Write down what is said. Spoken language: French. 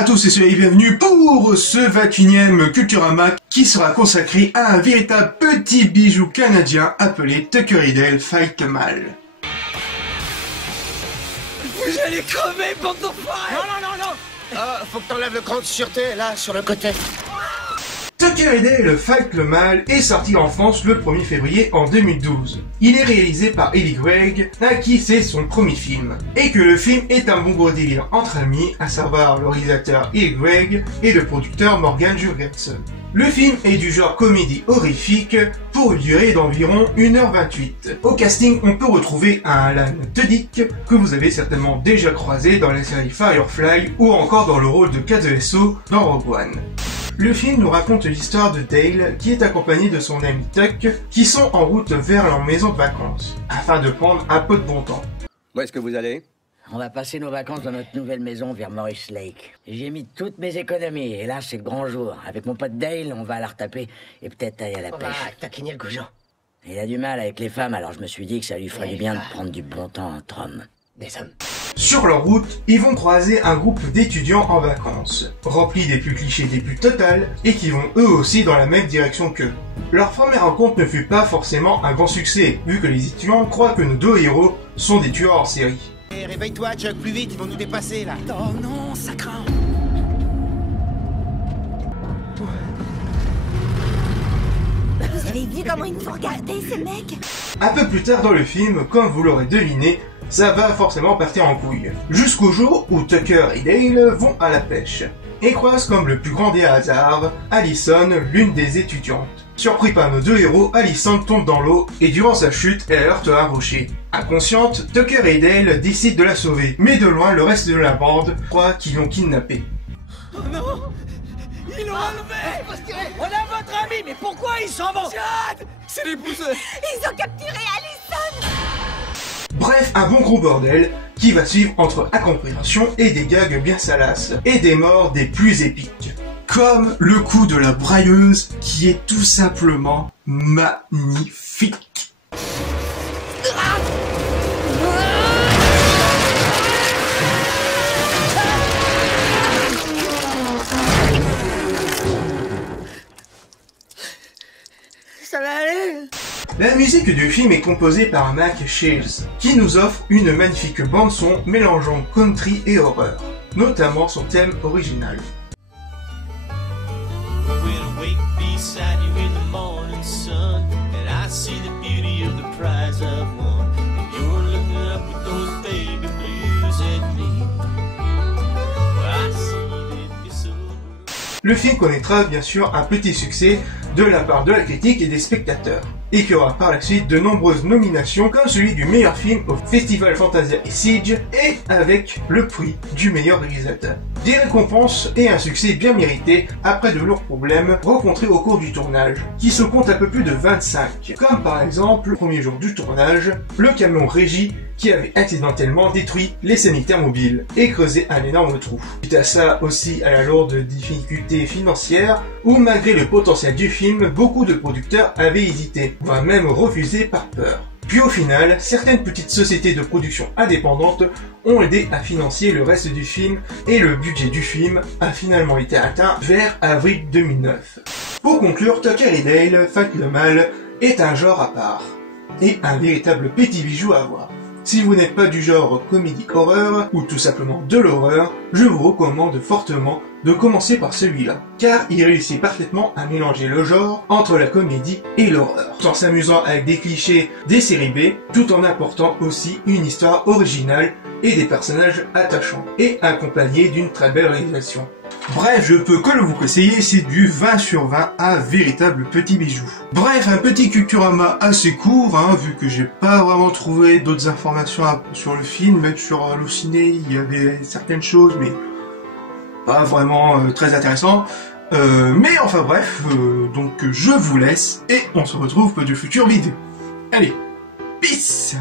à tous et soyez bienvenus pour ce 21e Culturama qui sera consacré à un véritable petit bijou canadien appelé Tucker Riddle Fight Mal. Vous allez crever, bande d'enfoirés! Non! Oh, faut que t'enlèves le cran de sûreté, là, sur le côté. Tucker Riddle Fight le Mal est sorti en France le 1er février en 2012. Il est réalisé par Ellie Gregg, à qui c'est son premier film. Et que le film est un bon gros délire entre amis, à savoir le réalisateur Ellie Gregg et le producteur Morgan Jurgensen. Le film est du genre comédie horrifique pour une durée d'environ 1h28. Au casting, on peut retrouver un Alan Tudyk que vous avez certainement déjà croisé dans la série Firefly ou encore dans le rôle de K2SO dans Rogue One. Le film nous raconte l'histoire de Dale qui est accompagné de son ami Tuck qui sont en route vers leur maison de vacances afin de prendre un peu de bon temps. Où est-ce que vous allez? On va passer nos vacances dans notre nouvelle maison vers Morris Lake. J'ai mis toutes mes économies et là c'est le grand jour. Avec mon pote Dale, on va la retaper et peut-être aller à la pêche. Taquiner le cousin. Il a du mal avec les femmes, alors je me suis dit que ça lui ferait du bien de prendre du bon temps entre hommes. Des hommes. Sur leur route, ils vont croiser un groupe d'étudiants en vacances, remplis des plus clichés des plus totales, et qui vont eux aussi dans la même direction qu'eux. Leur première rencontre ne fut pas forcément un grand succès, vu que les étudiants croient que nos deux héros sont des tueurs en série. Hey, réveille-toi, Chuck, plus vite, ils vont nous dépasser, là. Oh non, ça craint! Vous avez vu comment ils nous ont regardés, ces mecs? Un peu plus tard dans le film, comme vous l'aurez deviné, ça va forcément partir en couille. Jusqu'au jour où Tucker et Dale vont à la pêche, et croisent comme le plus grand des hasards, Allison, l'une des étudiantes. Surpris par nos deux héros, Allison tombe dans l'eau, et durant sa chute, elle heurte un rocher. Inconsciente, Tucker et Dale décident de la sauver, mais de loin, le reste de la bande croit qu'ils l'ont kidnappée. Oh non! Ils l'ont enlevé! On a votre ami, mais pourquoi ils s'en vont? Chad! C'est des pousseurs! Ils ont capturé Allison! Bref, un bon gros bordel qui va suivre entre incompréhension et des gags bien salaces et des morts des plus épiques. Comme le coup de la brailleuse qui est tout simplement magnifique. Ça va aller? La musique du film est composée par Mac Shields, qui nous offre une magnifique bande-son mélangeant country et horreur, notamment son thème original. Le film connaîtra bien sûr un petit succès de la part de la critique et des spectateurs, et qui aura par la suite de nombreuses nominations comme celui du meilleur film au Festival Fantasia et Siege, et avec le prix du meilleur réalisateur. Des récompenses et un succès bien mérité après de lourds problèmes rencontrés au cours du tournage, qui se comptent un peu plus de 25, comme par exemple, le premier jour du tournage, le camion régie qui avait accidentellement détruit les sanitaires mobiles et creusé un énorme trou. Suite à ça aussi à la lourde difficulté financière, où malgré le potentiel du film, beaucoup de producteurs avaient hésité, voire même refusé par peur. Puis au final, certaines petites sociétés de production indépendantes ont aidé à financer le reste du film et le budget du film a finalement été atteint vers avril 2009. Pour conclure, Tucker et Dale Fight le Mal est un genre à part et un véritable petit bijou à voir. Si vous n'êtes pas du genre comédie horreur ou tout simplement de l'horreur, je vous recommande fortement de commencer par celui-là, car il réussit parfaitement à mélanger le genre entre la comédie et l'horreur, tout en s'amusant avec des clichés des séries B, tout en apportant aussi une histoire originale et des personnages attachants, et accompagné d'une très belle réalisation. Bref, je peux que le vous conseiller, c'est du 20 sur 20, un véritable petit bijou. Bref, un petit Culturama assez court, vu que j'ai pas vraiment trouvé d'autres informations sur le film, même sur Allociné, il y avait certaines choses, mais pas vraiment très intéressant. Mais enfin bref, donc je vous laisse, et on se retrouve pour de futures vidéos. Allez, peace!